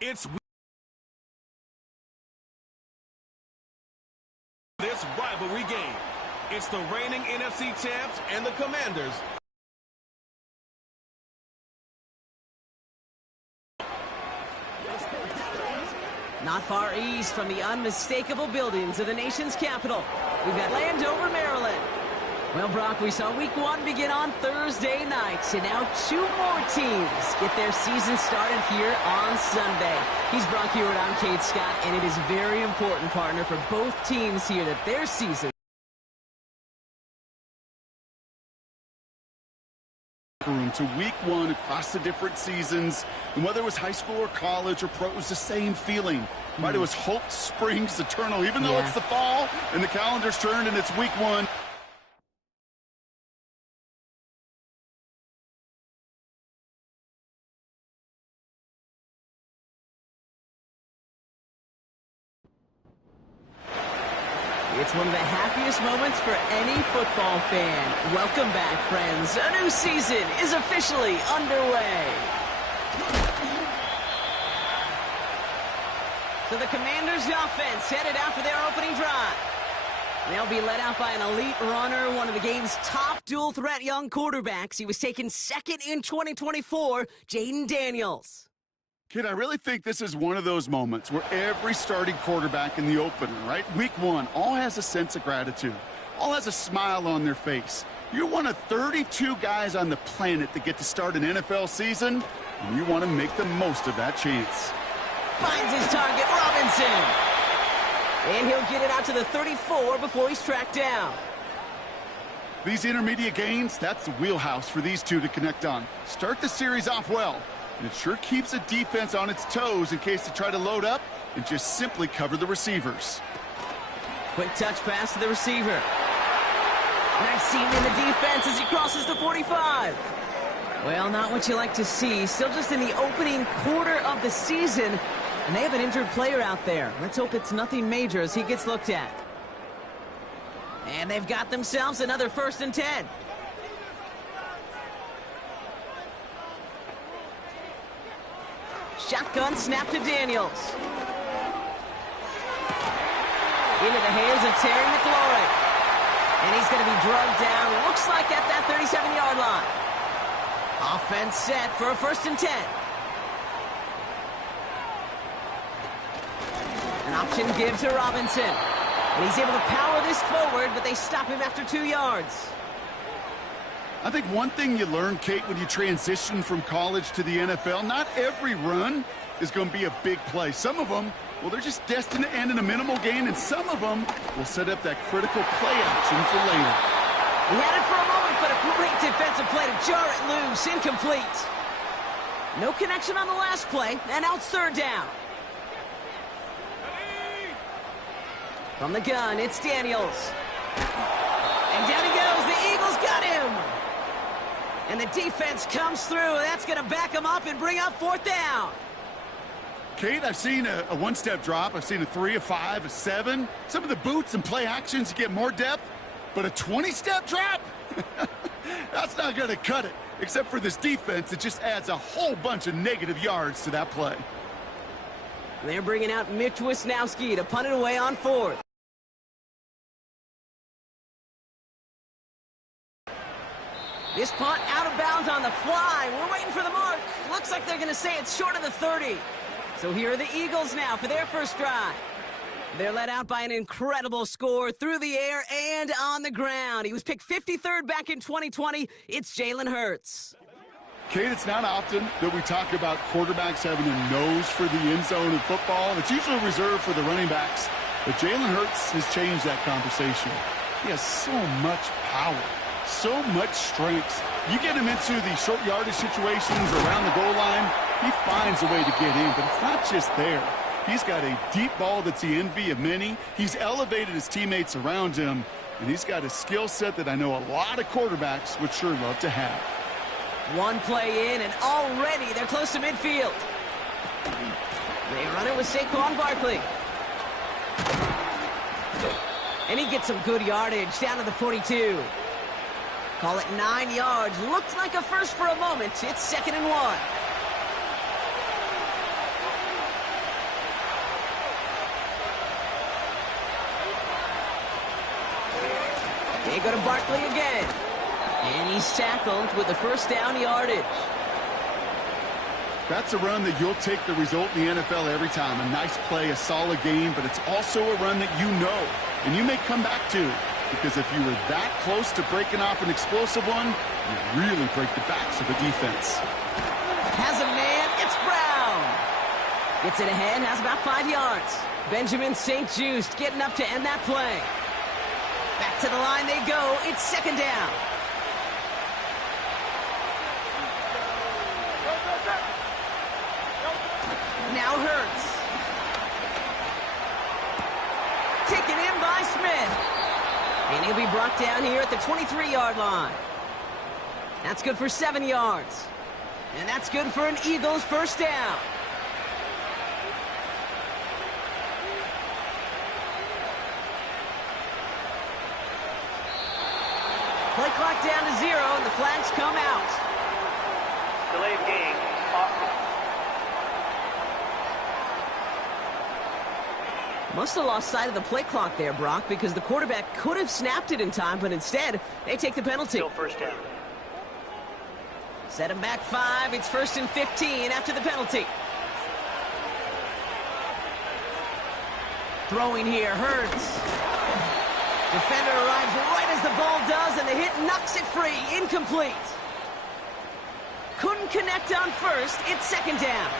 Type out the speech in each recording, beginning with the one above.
It's this rivalry game. It's the reigning NFC champs and the Commanders. Not far east from the unmistakable buildings of the nation's capital, we've got Landover, Maryland. Well, Brock, we saw Week 1 begin on Thursday night, and now 2 more teams get their season started here on Sunday. He's Brock Hewitt, I'm Kate Scott, and it is very important, partner, for both teams here that their season to Week 1 across the different seasons, and whether it was high school or college or pro, it was the same feeling, right? It was hope springs eternal, even though it's the fall and the calendar's turned and it's Week 1. It's one of the happiest moments for any football fan. Welcome back, friends. A new season is officially underway. So the Commanders' offense headed out for their opening drive. They'll be led out by an elite runner, one of the game's top dual-threat young quarterbacks. He was taken second in 2024, Jaden Daniels. Kid, I really think this is one of those moments where every starting quarterback in the opener, right, Week 1, all has a sense of gratitude, all has a smile on their face. You're one of 32 guys on the planet that get to start an NFL season, and you want to make the most of that chance. Finds his target, Robinson. And he'll get it out to the 34 before he's tracked down. These intermediate gains, that's the wheelhouse for these two to connect on. Start the series off well. And it sure keeps the defense on its toes in case they try to load up and just simply cover the receivers. Quick touch pass to the receiver. Nice seam in the defense as he crosses the 45. Well, not what you like to see. Still just in the opening quarter of the season. And they have an injured player out there. Let's hope it's nothing major as he gets looked at. And they've got themselves another 1st and 10. Shotgun snap to Daniels. Into the hands of Terry McLaurin. And he's going to be drugged down, looks like at that 37-yard line. Offense set for a 1st and 10. An option gives to Robinson. And he's able to power this forward, but they stop him after 2 yards. I think one thing you learn, Kate, when you transition from college to the NFL, not every run is going to be a big play. Some of them, well, they're just destined to end in a minimal gain, and some of them will set up that critical play action for later. He had it for a moment, but a great defensive play to jar it loose. Incomplete. No connection on the last play, and now it's 3rd down. From the gun, it's Daniels. And down he goes. The Eagles got him. And the defense comes through. That's going to back him up and bring up 4th down. Kate, I've seen a one-step drop. I've seen a 3, a 5, a 7. Some of the boots and play actions get more depth. But a 20-step drop? That's not going to cut it. Except for this defense, it just adds a whole bunch of negative yards to that play. They're bringing out Mitch Wisnowski to punt it away on 4th. This punt out of bounds on the fly. We're waiting for the mark. Looks like they're going to say it's short of the 30. So here are the Eagles now for their first drive. They're led out by an incredible score through the air and on the ground. He was picked 53rd back in 2020. It's Jalen Hurts. Kate, it's not often that we talk about quarterbacks having a nose for the end zone in football. It's usually reserved for the running backs. But Jalen Hurts has changed that conversation. He has so much power. So much strength. You get him into the short yardage situations around the goal line, he finds a way to get in, but it's not just there. He's got a deep ball that's the envy of many. He's elevated his teammates around him, and he's got a skill set that I know a lot of quarterbacks would sure love to have. One play in, and already they're close to midfield. They run it with Saquon Barkley. And he gets some good yardage down to the 42. Call it 9 yards. Looked like a first for a moment. It's 2nd and 1. go to Barkley again. And he's tackled with the first down yardage. That's a run that you'll take the result in the NFL every time. A nice play, a solid game, but it's also a run that you know and you may come back to. Because if you were that close to breaking off an explosive one, you really break the backs of a defense. Has a man, it's Brown. Gets it ahead, has about 5 yards. Benjamin St-Juste getting up to end that play. Back to the line they go, it's second down. Now Hurts. Taken in by Smith. And he'll be brought down here at the 23-yard line. That's good for 7 yards. And that's good for an Eagles first down. Play clock down to 0, and the flags come out. Delay of game, offense. Must have lost sight of the play clock there, Brock, because the quarterback could have snapped it in time, but instead, they take the penalty. Still first down. Set him back 5. It's 1st and 15 after the penalty. Throwing here, Hurts. Defender arrives right as the ball does, and the hit knocks it free. Incomplete. Couldn't connect on first. It's second down.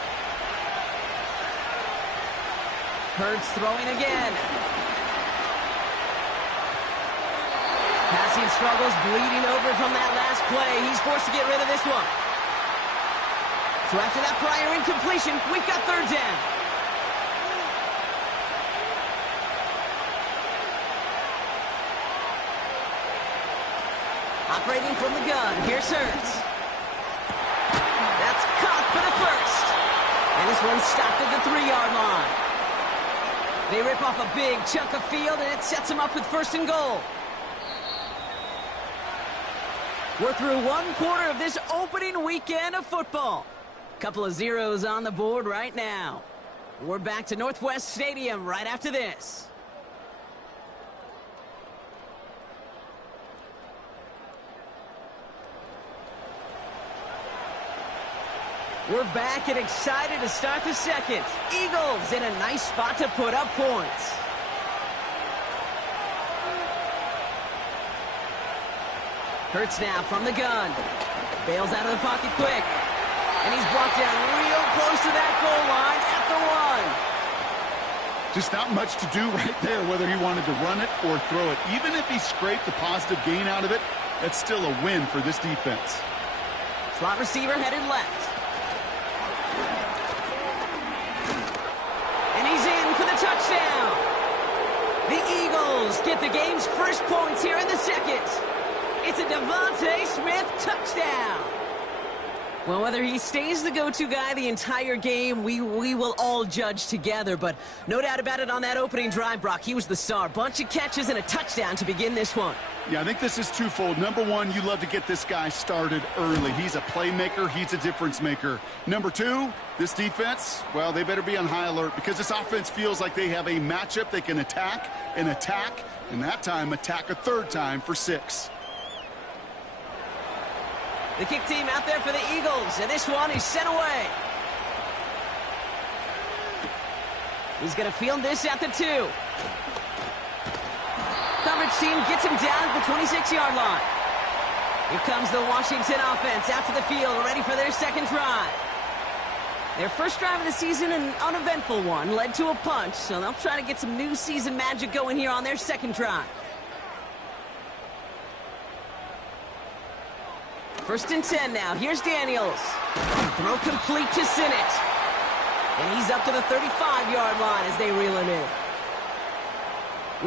Hurts throwing again. Passing struggles, bleeding over from that last play. He's forced to get rid of this one. So after that prior incompletion, we've got third down. Operating from the gun, here's Hurts. That's caught for the first. And this one's stopped at the 3-yard line. They rip off a big chunk of field, and it sets them up with 1st and goal. We're through 1 quarter of this opening weekend of football. Couple of zeros on the board right now. We're back to Northwest Stadium right after this. We're back and excited to start the second. Eagles in a nice spot to put up points. Hurts now from the gun. Bails out of the pocket quick. And he's brought down real close to that goal line at the 1. Just not much to do right there, whether he wanted to run it or throw it. Even if he scraped a positive gain out of it, that's still a win for this defense. Slot receiver headed left. And he's in for the touchdown. The Eagles get the game's first points here in the second. It's a Devontae Smith touchdown. Well, whether he stays the go-to guy the entire game, we will all judge together. But no doubt about it on that opening drive, Brock, he was the star. Bunch of catches and a touchdown to begin this one. Yeah, I think this is twofold. Number one, you love to get this guy started early. He's a playmaker. He's a difference maker. Number two, this defense, well, they better be on high alert because this offense feels like they have a matchup they can attack, and that time attack a third time for 6. The kick team out there for the Eagles, and this one is sent away. He's going to field this at the 2. Coverage team gets him down at the 26-yard line. Here comes the Washington offense out to the field, ready for their second drive. Their first drive of the season, an uneventful one, led to a punch, so they'll try to get some new season magic going here on their second drive. 1st and 10 now. Here's Daniels. Throw complete to Sinnott. And he's up to the 35-yard line as they reel him in.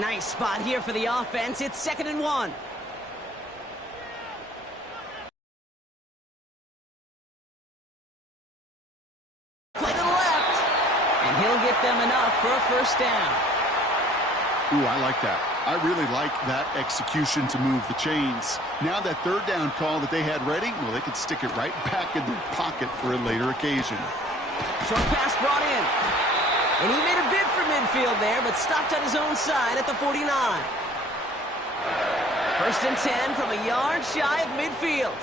Nice spot here for the offense. It's 2nd and 1. Play to the left. And he'll get them enough for a first down. Ooh, I like that. I really like that execution to move the chains. Now that third down call that they had ready, well, they could stick it right back in their pocket for a later occasion. Short pass brought in. And he made a bid for midfield there, but stopped on his own side at the 49. First and 10 from a yard shy of midfield.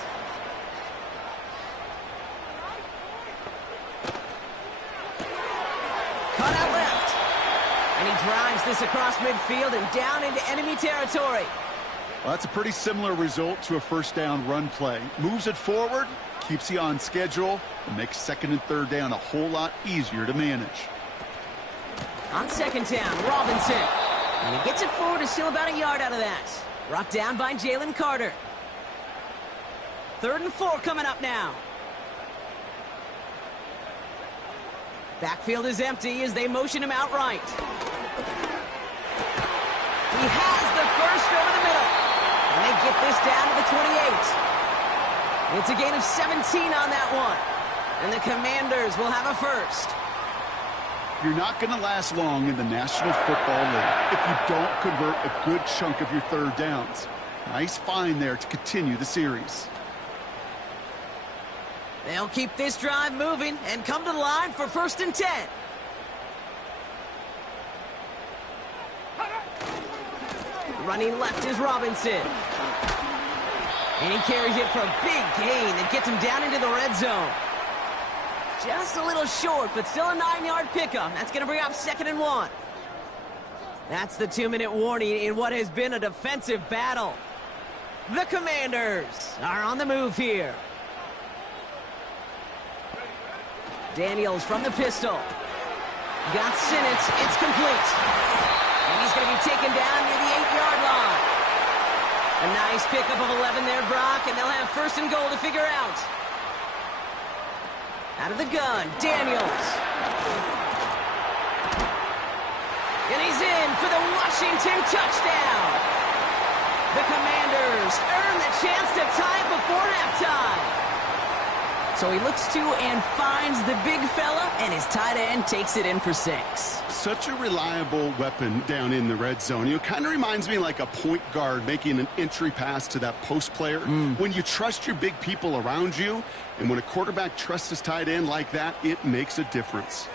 Cut out left. And he drives this across midfield and down into enemy territory. Well, that's a pretty similar result to a first down run play. Moves it forward, keeps you on schedule, and makes second and third down a whole lot easier to manage. On second down, Robinson. And he gets it forward to steal about a yard out of that. Brought down by Jalen Carter. 3rd and 4 coming up now. Backfield is empty as they motion him out right. He has the first over the middle. And they get this down to the 28. It's a gain of 17 on that one. And the Commanders will have a first. You're not going to last long in the National Football League if you don't convert a good chunk of your third downs. Nice find there to continue the series. They'll keep this drive moving and come to the line for 1st and 10. Running left is Robinson. And he carries it for a big gain that gets him down into the red zone. Just a little short, but still a 9-yard pickup. That's going to bring up 2nd and 1. That's the 2-minute warning in what has been a defensive battle. The Commanders are on the move here. Daniels from the pistol. Got Sinnott. It's complete. And he's going to be taken down near the 8-yard line. A nice pickup of 11 there, Brock, and they'll have 1st and goal to figure out. Out of the gun, Daniels. And he's in for the Washington touchdown. The Commanders earn the chance to tie before halftime. So he looks to and finds the big fella, and his tight end takes it in for 6. Such a reliable weapon down in the red zone. You know, kind of reminds me like a point guard making an entry pass to that post player. When you trust your big people around you, and when a quarterback trusts his tight end like that, it makes a difference.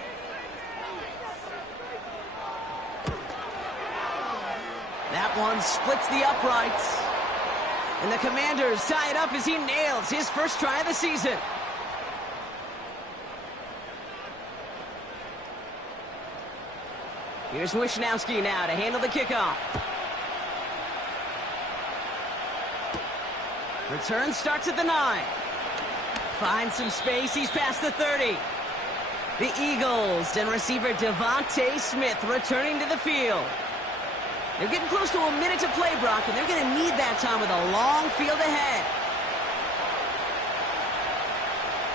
That one splits the uprights. And the Commanders tie it up as he nails his first try of the season. Here's Wishnowski now to handle the kickoff. Return starts at the 9. Finds some space. He's past the 30. The Eagles and receiver Devontae Smith returning to the field. They're getting close to a minute to play, Brock, and they're going to need that time with a long field ahead.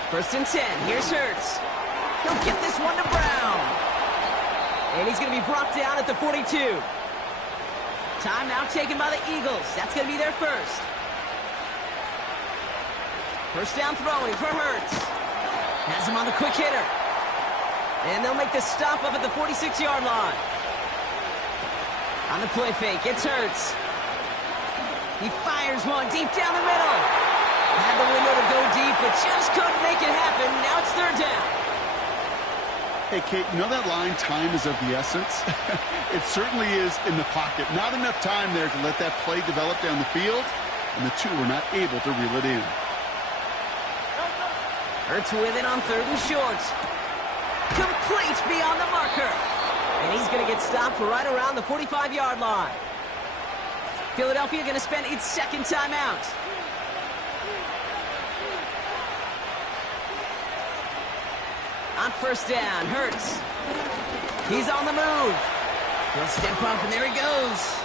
1st and 10. Here's Hurts. He'll get this one to Brown. And he's going to be brought down at the 42. Timeout taken by the Eagles. That's going to be their first. First down throwing for Hurts. Has him on the quick hitter. And they'll make the stop up at the 46-yard line. On the play fake, it's Hurts. He fires one deep down the middle. Had the window to go deep, but just couldn't make it happen. Now it's 3rd down. Hey, Kate, you know that line, time is of the essence? It certainly is in the pocket. Not enough time there to let that play develop down the field, and the two were not able to reel it in. Hurts with it on 3rd and short. Complete beyond the marker. And he's going to get stopped right around the 45-yard line. Philadelphia going to spend its 2nd timeout. On 1st down, Hurts. He's on the move. He'll step up, and there he goes.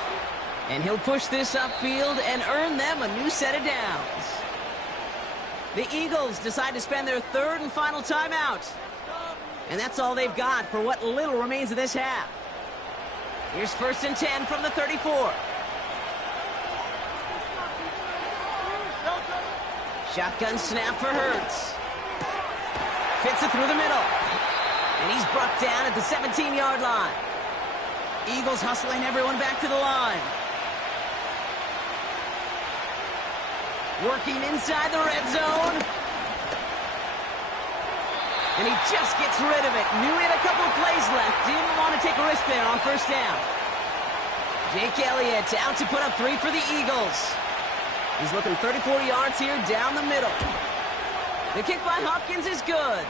And he'll push this upfield and earn them a new set of downs. The Eagles decide to spend their 3rd and final timeout. And that's all they've got for what little remains of this half. Here's 1st and 10 from the 34. Shotgun snap for Hurts. Fits it through the middle. And he's brought down at the 17-yard line. Eagles hustling everyone back to the line. Working inside the red zone. And he just gets rid of it. Knew he had a couple of plays left. Didn't want to take a risk there on 1st down. Jake Elliott out to put up 3 for the Eagles. He's looking 34 yards here down the middle. The kick by Hopkins is good.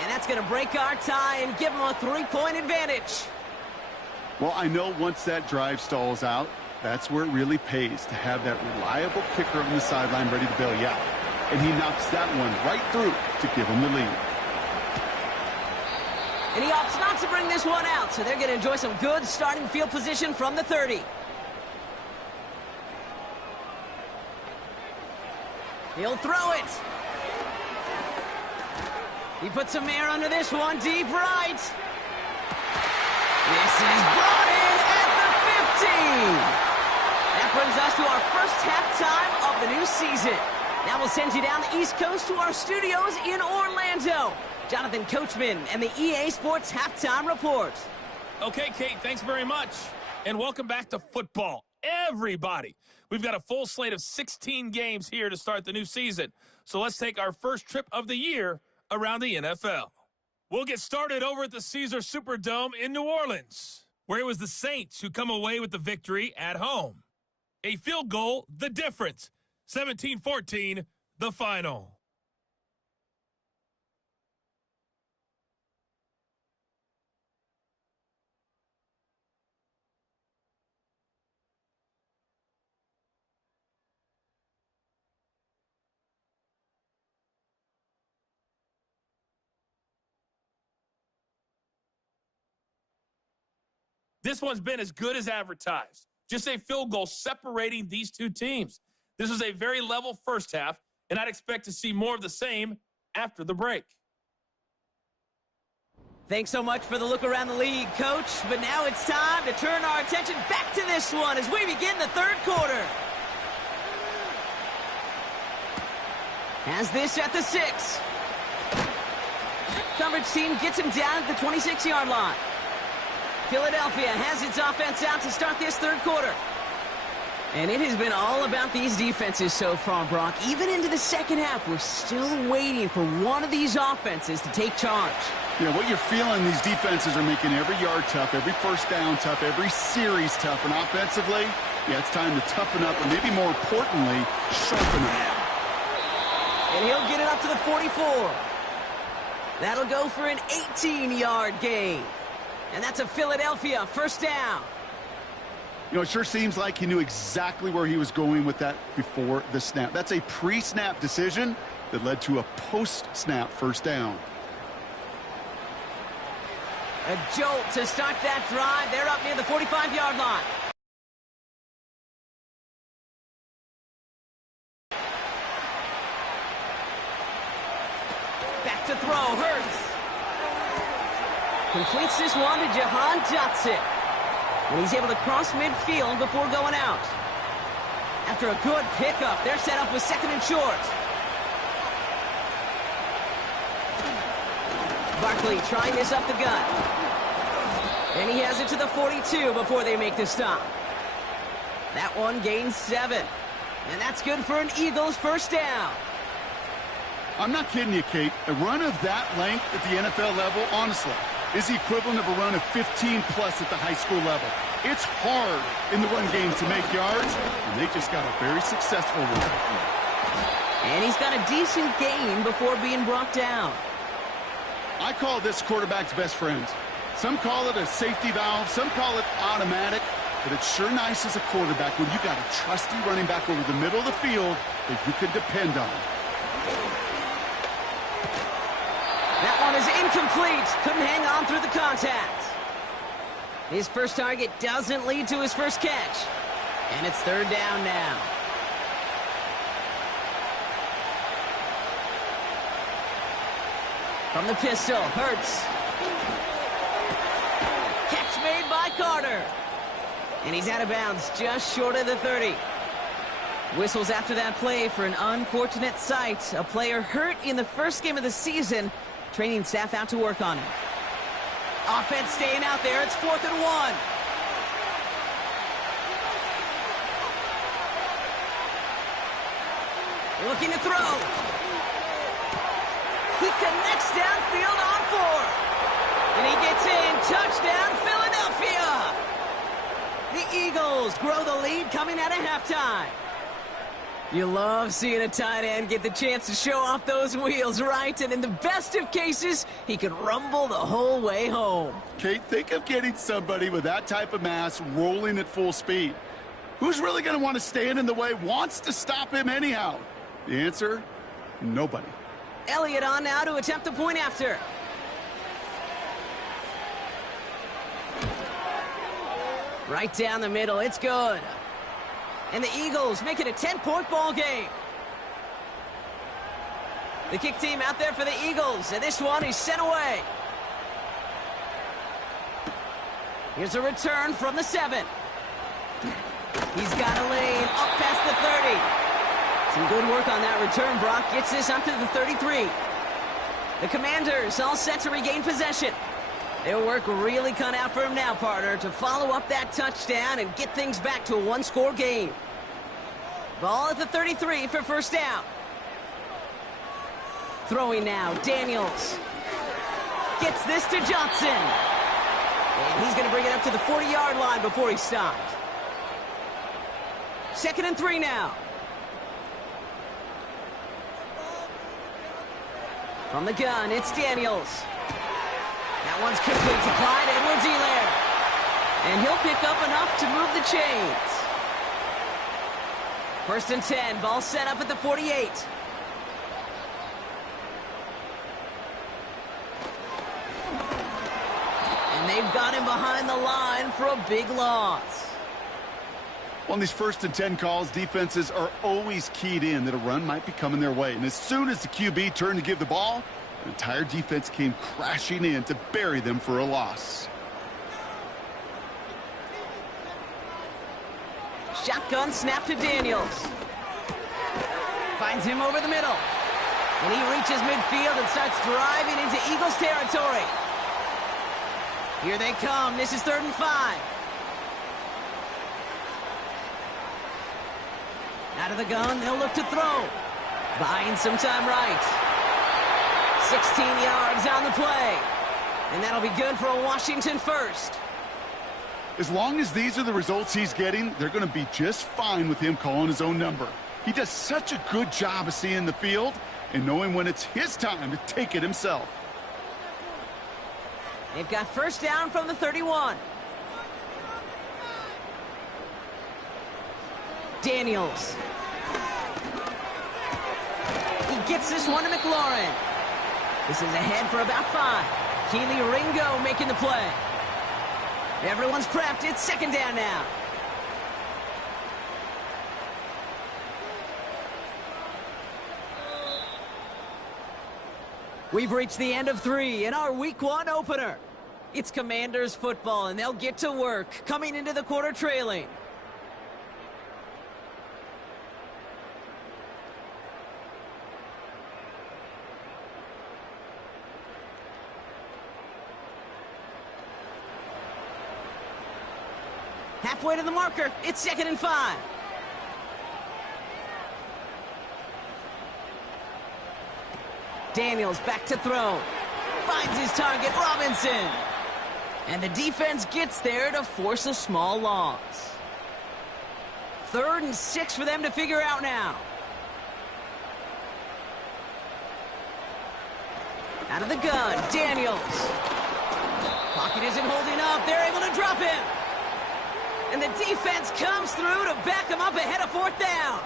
And that's going to break our tie and give him a 3-point advantage. Well, I know once that drive stalls out, that's where it really pays to have that reliable kicker on the sideline ready to bail you out. And he knocks that one right through to give him the lead. And he opts not to bring this one out, so they're going to enjoy some good starting field position from the 30. He'll throw it. He puts some air under this one, deep right. This is brought in at the 15. That brings us to our first halftime of the new season. Now we'll send you down the East Coast to our studios in Orlando. Jonathan Coachman and the EA Sports Halftime Report. Okay, Kate, thanks very much. And welcome back to football, everybody. We've got a full slate of 16 games here to start the new season. So let's take our first trip of the year around the NFL. We'll get started over at the Caesars Superdome in New Orleans, where it was the Saints who come away with the victory at home. A field goal, the difference. 17-14, the final. This one's been as good as advertised. Just a field goal separating these two teams. This was a very level first half, and I'd expect to see more of the same after the break. Thanks so much for the look around the league, Coach. But now it's time to turn our attention back to this one as we begin the third quarter. Has this at the 6. Coverage team gets him down at the 26-yard line. Philadelphia has its offense out to start this third quarter. And it has been all about these defenses so far, Brock. Even into the second half, we're still waiting for one of these offenses to take charge. Yeah, what you're feeling, these defenses are making every yard tough, every first down tough, every series tough. And offensively, yeah, it's time to toughen up, and maybe more importantly, sharpen up. And he'll get it up to the 44. That'll go for an 18-yard gain. And that's a Philadelphia first down. You know, it sure seems like he knew exactly where he was going with that before the snap. That's a pre-snap decision that led to a post-snap first down. A jolt to start that drive. They're up near the 45-yard line. Back to throw, Hurts. Completes this one to Jahan Dotson. And he's able to cross midfield before going out. After a good pickup, they're set up with second and short. Barkley trying this up the gut. And he has it to the 42 before they make the stop. That one gains 7. And that's good for an Eagles first down. I'm not kidding you, Kate. A run of that length at the NFL level, honestly, is the equivalent of a run of 15-plus at the high school level. It's hard in the run game to make yards, and they just got a very successful one. And he's got a decent gain before being brought down. I call this quarterback's best friend. Some call it a safety valve, some call it automatic, but it's sure nice as a quarterback when you got a trusty running back over the middle of the field that you can depend on. That one is incomplete. Couldn't hang on through the contact. His first target doesn't lead to his first catch. And it's third down now. From the pistol, Hurts. Catch made by Carter. And he's out of bounds just short of the 30. Whistles after that play for an unfortunate sight. A player hurt in the first game of the season. Training staff out to work on him. Offense staying out there. It's 4th and 1. Looking to throw. He connects downfield on 4. And he gets in. Touchdown, Philadelphia. The Eagles grow the lead coming out of halftime. You love seeing a tight end get the chance to show off those wheels, right? And in the best of cases, he could rumble the whole way home. Kate, think of getting somebody with that type of mass rolling at full speed. Who's really going to want to stand in the way, wants to stop him anyhow? The answer, nobody. Elliott on now to attempt the point after. Right down the middle, it's good. And the Eagles make it a 10-point ball game. The kick team out there for the Eagles, and this one is sent away. Here's a return from the 7. He's got a lane up past the 30. Some good work on that return. Brock gets this up to the 33. The Commanders all set to regain possession. Their work really cut out for him now, partner, to follow up that touchdown and get things back to a one-score game. Ball at the 33 for first down. Throwing now, Daniels. Gets this to Johnson. And he's going to bring it up to the 40-yard line before he stopped. 2nd and 3 now. From the gun, it's Daniels. That one's complete to Clyde Edwards-Helaire. And he'll pick up enough to move the chains. 1st and 10, ball set up at the 48. And they've got him behind the line for a big loss. On these 1st and 10 calls, defenses are always keyed in that a run might be coming their way. And as soon as the QB turned to give the ball, the entire defense came crashing in to bury them for a loss. Shotgun snap to Daniels. Finds him over the middle. And he reaches midfield and starts driving into Eagles territory. Here they come. This is 3rd and 5. Out of the gun, they'll look to throw. Buying some time right. 16 yards on the play. And that'll be good for a Washington first. As long as these are the results he's getting, they're going to be just fine with him calling his own number. He does such a good job of seeing the field and knowing when it's his time to take it himself. They've got first down from the 31. Daniels. He gets this one to McLaurin. This is ahead for about 5. Keely Ringo making the play. Everyone's prepped. It's 2nd down now. We've reached the end of 3 in our Week 1 opener. It's Commanders football, and they'll get to work coming into the quarter trailing. Halfway to the marker. It's 2nd and 5. Daniels back to throw. Finds his target, Robinson. And the defense gets there to force a small loss. 3rd and 6 for them to figure out now. Out of the gun, Daniels. Pocket isn't holding up. They're able to drop him. And the defense comes through to back him up ahead of 4th down.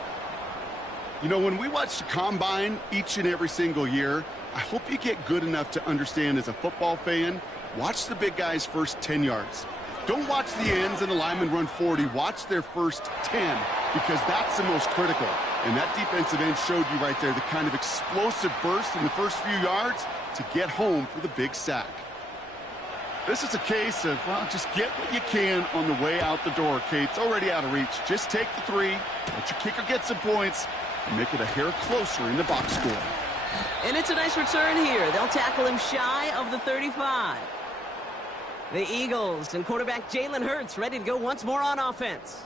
You know, when we watch the combine each and every single year, I hope you get good enough to understand as a football fan, watch the big guys' first 10 yards. Don't watch the ends and the linemen run 40. Watch their first 10 because that's the most critical. And that defensive end showed you right there the kind of explosive burst in the first few yards to get home for the big sack. This is a case of, well, just get what you can on the way out the door, Kate. It's already out of reach. Just take the 3, let your kicker get some points, and make it a hair closer in the box score. And it's a nice return here. They'll tackle him shy of the 35. The Eagles and quarterback Jalen Hurts ready to go once more on offense.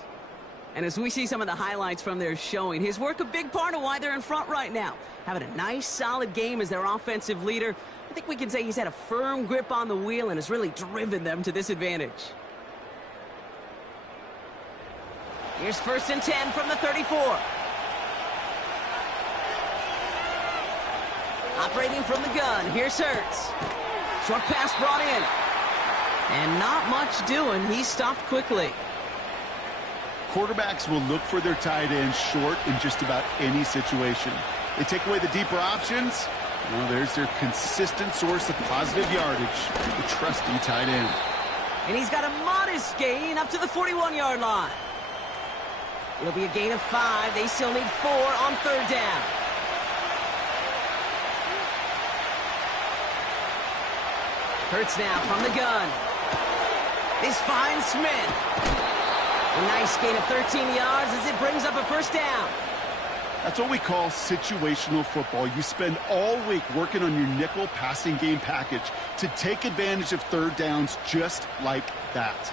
And as we see some of the highlights from their showing, his work a big part of why they're in front right now. Having a nice, solid game as their offensive leader. I think we can say he's had a firm grip on the wheel and has really driven them to this advantage. Here's 1st and 10 from the 34. Operating from the gun, here's Hurts. Short pass brought in. And not much doing. He stopped quickly. Quarterbacks will look for their tight end short in just about any situation. They take away the deeper options. Well, there's their consistent source of positive yardage, the trusty tight end. And he's got a modest gain up to the 41-yard line. It'll be a gain of 5. They still need 4 on 3rd down. Hurts now from the gun. This finds Smith. A nice gain of 13 yards as it brings up a 1st down. That's what we call situational football. You spend all week working on your nickel passing game package to take advantage of 3rd downs just like that.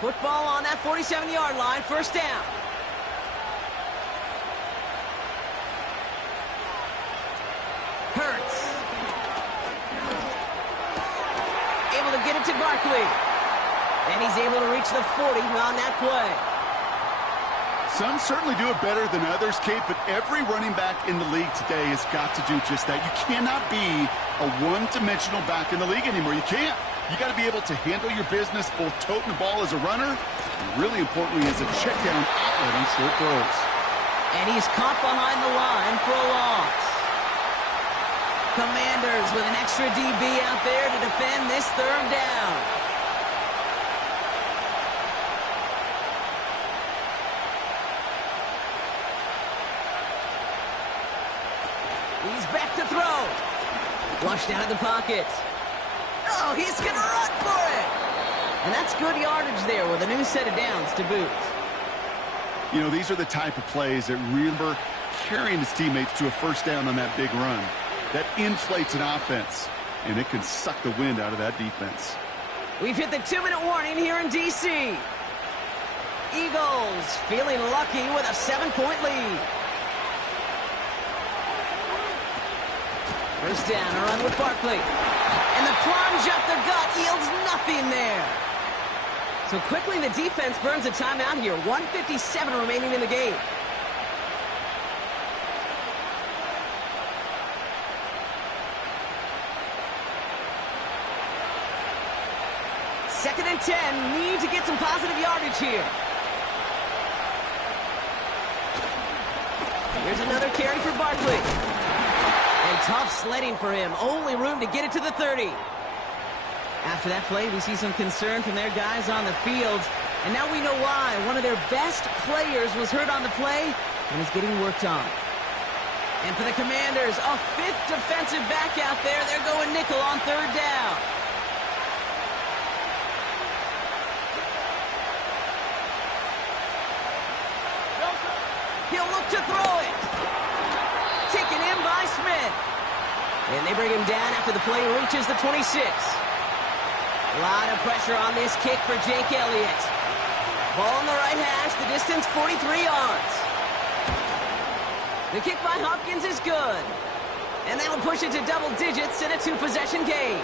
Football on that 47-yard line, 1st down. Hurts. Able to get it to Barkley. And he's able to reach the 40 on that play. Some certainly do it better than others, Kate, but every running back in the league today has got to do just that. You cannot be a one-dimensional back in the league anymore. You can't. You got to be able to handle your business, both toting the ball as a runner, and really importantly as a check down outlet on short throws. And he's caught behind the line for a loss. Commanders with an extra DB out there to defend this 3rd down. He's back to throw. Flushed out of the pocket. Oh, he's going to run for it. And that's good yardage there with a new set of downs to boot. You know, these are the type of plays that really carrying his teammates to a 1st down on that big run. That inflates an offense, and it can suck the wind out of that defense. We've hit the 2-minute warning here in D.C. Eagles feeling lucky with a 7-point lead. 1st down, a run with Barkley. And the plunge up the gut yields nothing there. So quickly the defense burns a timeout here. 1:57 remaining in the game. Second and 10. Need to get some positive yardage here. Here's another carry for Barkley. And tough sledding for him. Only room to get it to the 30. After that play, we see some concern from their guys on the field. And now we know why. One of their best players was hurt on the play and is getting worked on. And for the Commanders, a 5th defensive back out there. They're going nickel on 3rd down. He'll look to throw it. Taken in by Smith. And they bring him down after the play reaches the 26. A lot of pressure on this kick for Jake Elliott. Ball on the right hash, the distance 43 yards. The kick by Hopkins is good. And that'll push it to double digits in a 2-possession game.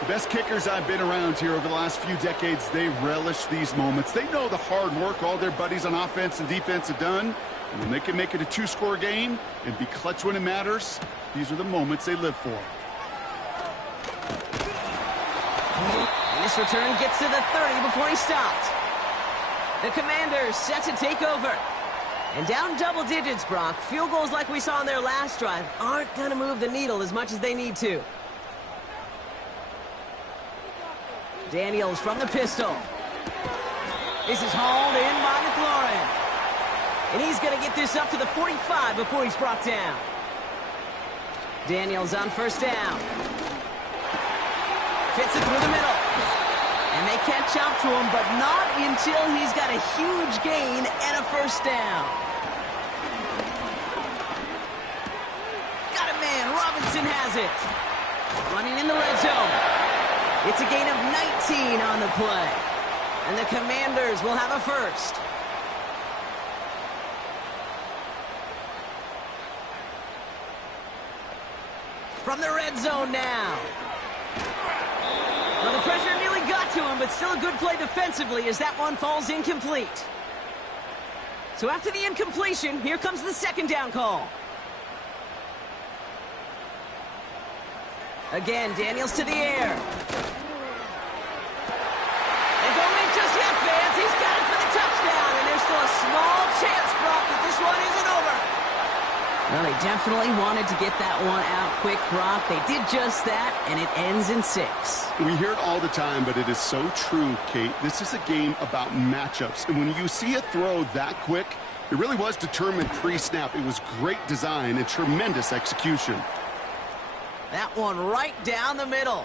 The best kickers I've been around here over the last few decades, they relish these moments. They know the hard work all their buddies on offense and defense have done. And when they can make it a 2-score game and be clutch when it matters, these are the moments they live for. And this return gets to the 30 before he stopped. The Commanders set to take over. And down double digits, Brock. Field goals like we saw in their last drive aren't going to move the needle as much as they need to. Daniels from the pistol. This is hauled in by McLaurin. And he's going to get this up to the 45 before he's brought down. Daniels on 1st down. Fits it through the middle. And they catch up to him, but not until he's got a huge gain and a 1st down. Got a man. Robinson has it. Running in the red zone. It's a gain of 19 on the play. And the Commanders will have a 1st. from the red zone now. Well, the pressure nearly got to him, but still a good play defensively as that one falls incomplete. So after the incompletion, here comes the second down call. Again, Daniels to the air. And don't leave just yet, fans. He's got it for the touchdown, and there's still a small chance, Brock, that this one isn't over. Well, they definitely wanted to get that one out quick, Brock. They did just that, and it ends in 6. We hear it all the time, but it is so true, Kate. This is a game about matchups. And when you see a throw that quick, it really was determined pre-snap. It was great design and tremendous execution. That one right down the middle.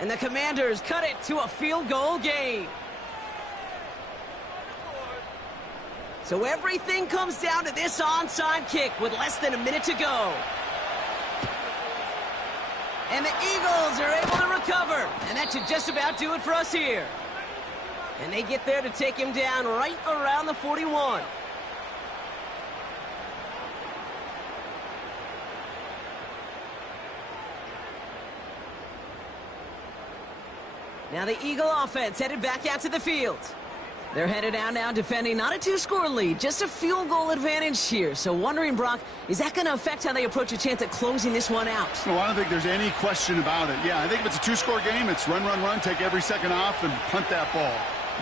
And the Commanders cut it to a field goal game. So everything comes down to this onside kick with less than a minute to go. And the Eagles are able to recover. And that should just about do it for us here. And they get there to take him down right around the 41. Now the Eagle offense headed back out to the field. They're headed out now defending not a 2-score lead, just a field goal advantage here. So wondering, Brock, is that going to affect how they approach a chance at closing this one out? No, I don't think there's any question about it. Yeah, I think if it's a 2-score game, it's run, run, run, take every second off, and punt that ball.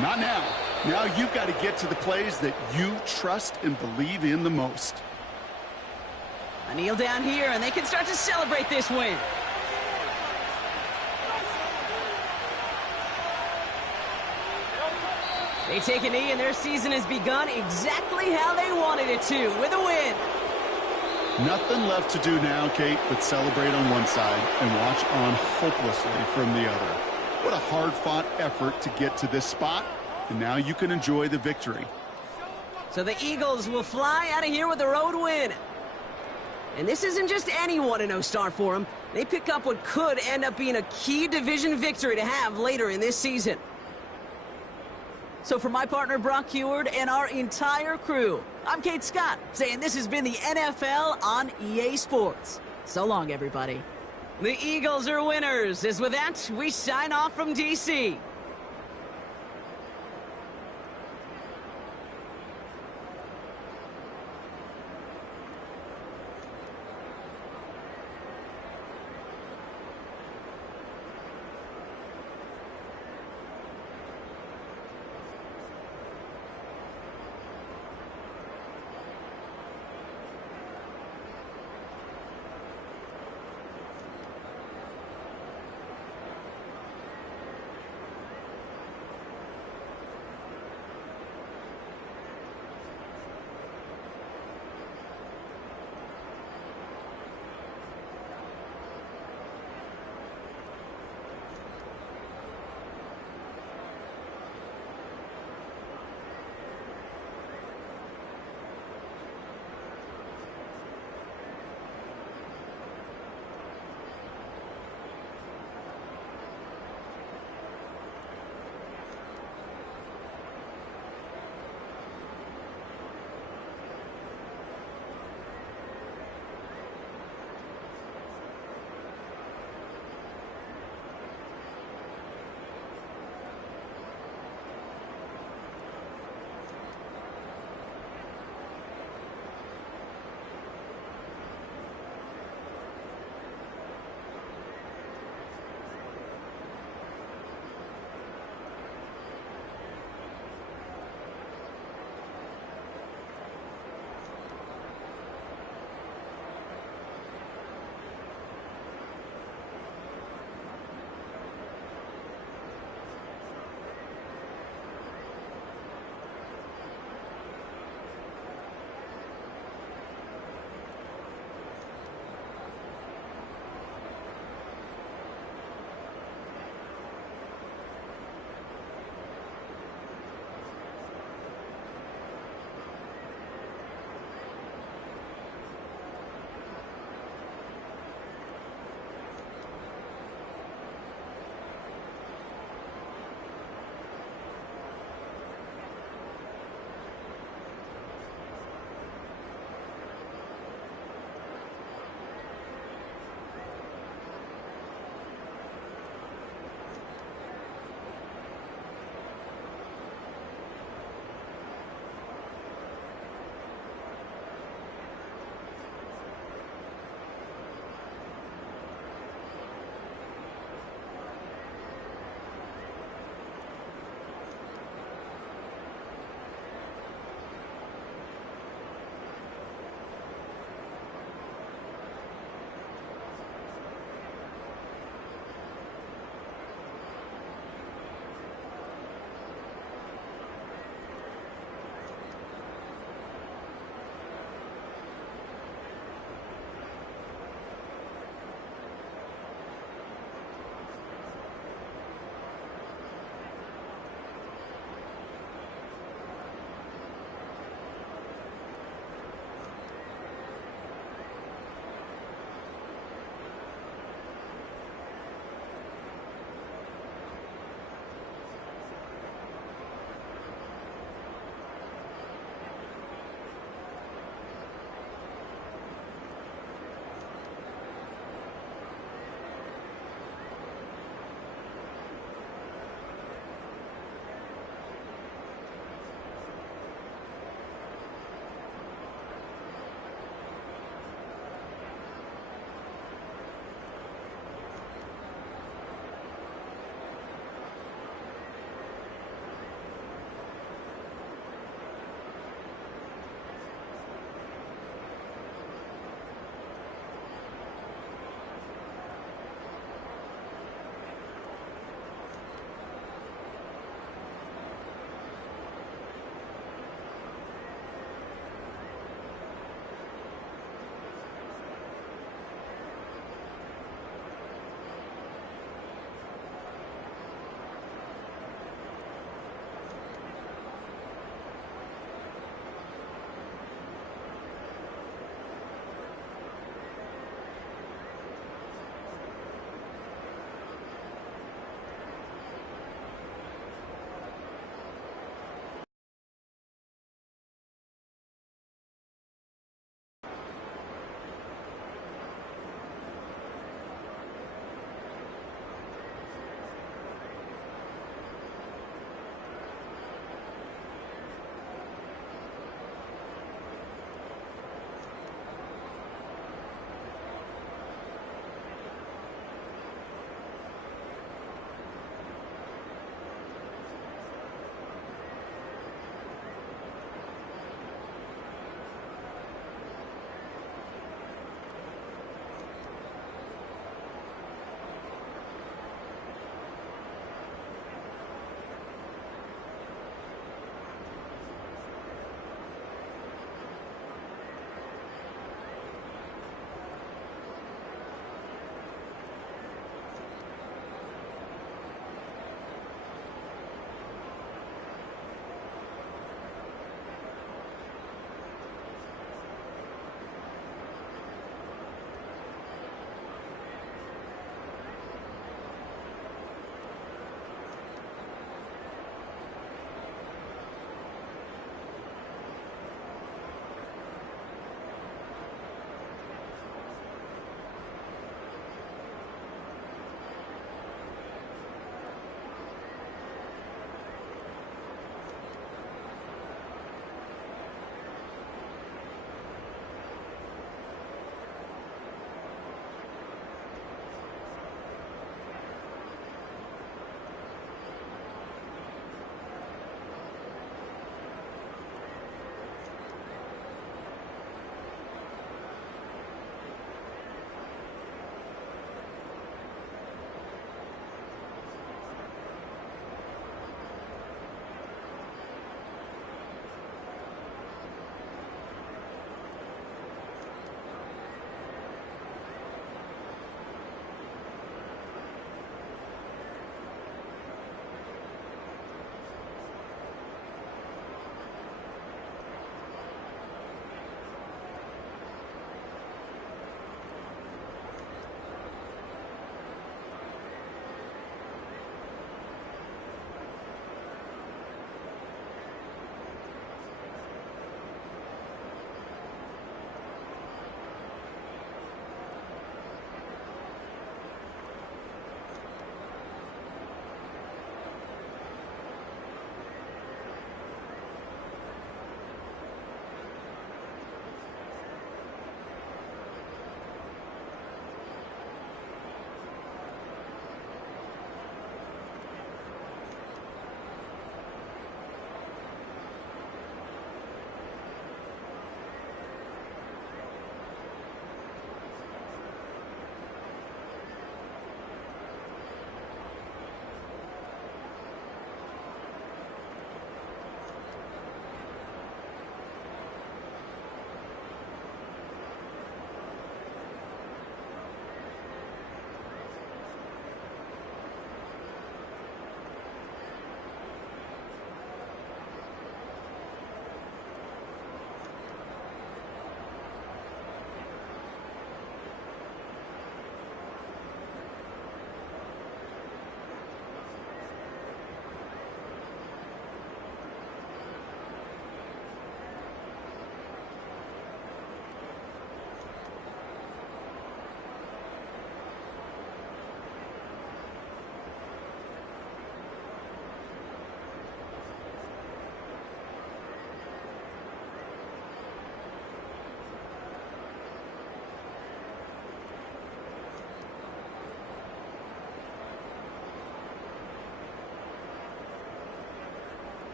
Not now. Now you've got to get to the plays that you trust and believe in the most. A kneel down here, and they can start to celebrate this win. They take a knee, and their season has begun exactly how they wanted it to, with a win. Nothing left to do now, Kate, but celebrate on one side and watch on hopelessly from the other. What a hard-fought effort to get to this spot, and now you can enjoy the victory. So the Eagles will fly out of here with a road win. And this isn't just any 1-0 start for them. They pick up what could end up being a key division victory to have later in this season. So for my partner, Brock Heward, and our entire crew, I'm Kate Scott, saying this has been the NFL on EA Sports. So long, everybody. The Eagles are winners. As with that, we sign off from D.C.